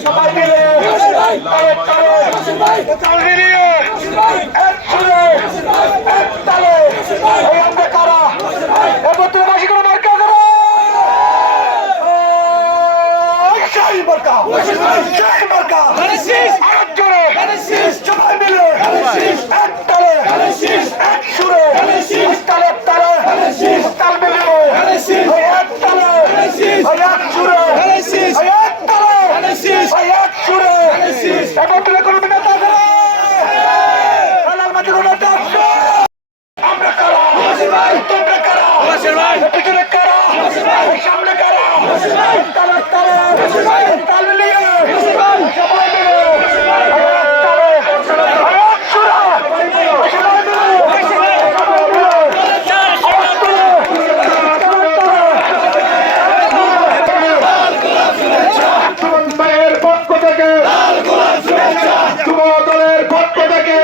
সবাই মিলে তালে তালে তাল মিলিয়ে আমরা কারা। তোমরা কারা? সামনে কারা? পক্ষ থেকে